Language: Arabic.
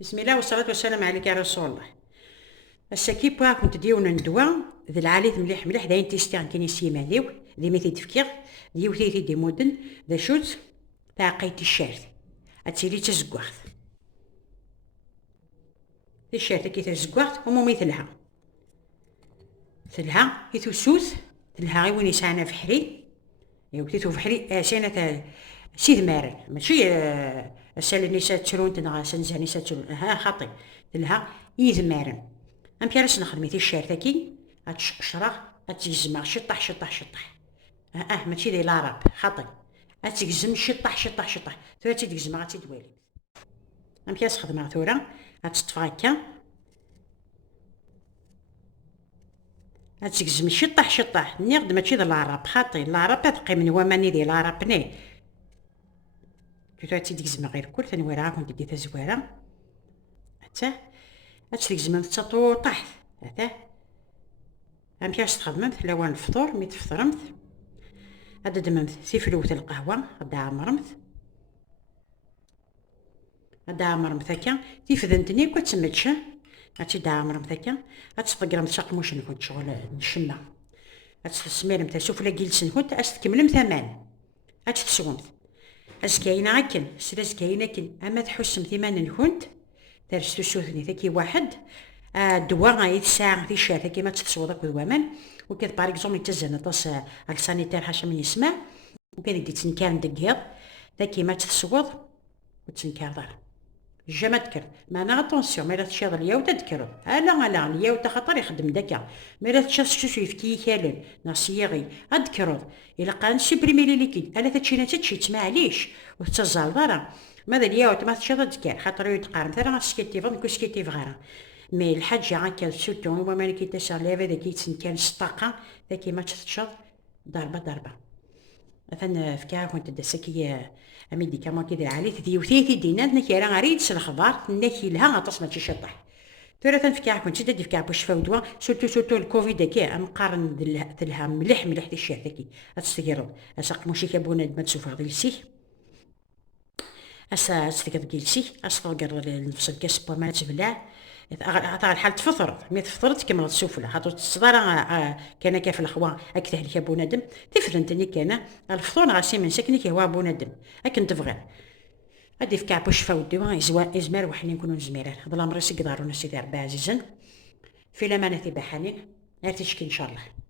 بسم الله والصلاة والسلام عليك يا رسول الله. الساكي بغا كنت ديونا ندوا ذي العاليت مليح مليح داين تيستيغ كيني سيما ديو ذي ميثي تفكيغ ديو ثيثي دي مودن ذا شوت تاع قيت الشارت اتسيلي تزقوغت في الشارت كي تزقوغت ومو مثلها تلها كي توسوس تلها غي وين يسعنا في حري يو كي تو في حري سنة سيد مارن ماشي السال النساء تشرون تنغا سنزه نساء تشرون ها خاطي تلها يذ مارن ام بيرس نخدمي الشارتاكي هتشرح هتجزم شطح شطح شطح ماشي دي العرب خاطي هتجزم شطح شطح شطح ثورة تجزم غتدوالي ام بيرس خدمة ثورة هتطفى هكا هتجزم شطح شطح نيغد ماشي دي العرب خاطي العرب تبقي من وماني دي العرب ني كي تجزم غير كل ثاني راه كنت ديتها زويرة حتى هتجزم تسطو طاحت هذا ام كاش تخدمت لوان الفطور مي تفطرمت هاد دممت سيفلوت القهوة هدا عمرمت هكا تيفذنتني كنت تسمتش هاتي دا عمرمت هكا هتستقرمت شاقموش نكون شغل نشمة هتسميرمت سفلى جلس نكون تكملم ثمان هتتسومت اسكاينة هكن سلاس كاينة كن اما تحسم ثمان نكونت ترستو سوثني ثكي واحد الدواء غاية ساعة في الشارع كيما تتصوضك وذوامان وكذا باغ اكزومبل يتزن طاس السانيتير حاشا من يسمع وكذا يدي تنكار ندقيض تا كيما تتصوض وتنكار دار جا تذكر معنا اطونسيون مالا تشاض الياو تذكرو لا الياو تا خاطر يخدم داكا مالا تشاض شوشو يفتي كالن ناصيغي اذكرو الا قال سوبريمي لي ليكيد الا تشينا تشي معليش وتزال دارا ماذا الياو ما تشاض تذكر خاطر يتقارن ثرا سكيتيفون كو سكيتيف غارا مي الحاجة هاكا سورتو هو مالك يتسع ليفا ذاك يتسنكان السطاقة ذاك ما تشطشط ضربة مثلا فكاها كنت داساكي اميدي كما كيدير عليه ثيوثيثي ديناتنا كي راه غريد الخضار ناكي لها غطس ما تشطح ثلاثا فكاها كنت تدي فكاها باش فاودوا سورتو الكوفيد كي مقارن دلها مليح دي الشهر ذاكي تستغرب اساق موشي كابونا ما تشوف هذا السي استقر جلسي استقر نفس الكاس ما تبلع عطا الحال تفطر مي تفطرت كما تسوفلا خاطر الصدارة كان كيف الاخوان اكثر لك بنادم تفرنتني كان الفطور غاسي من سكني كي هو بنادم لكن تبغى هادي في كعب وشفا ودي ازمار وحنا نكونوا زميران هذا الامر سيقدروا نسي دار بعزيزا في لمانه بحالين لا تشكي ان شاء الله.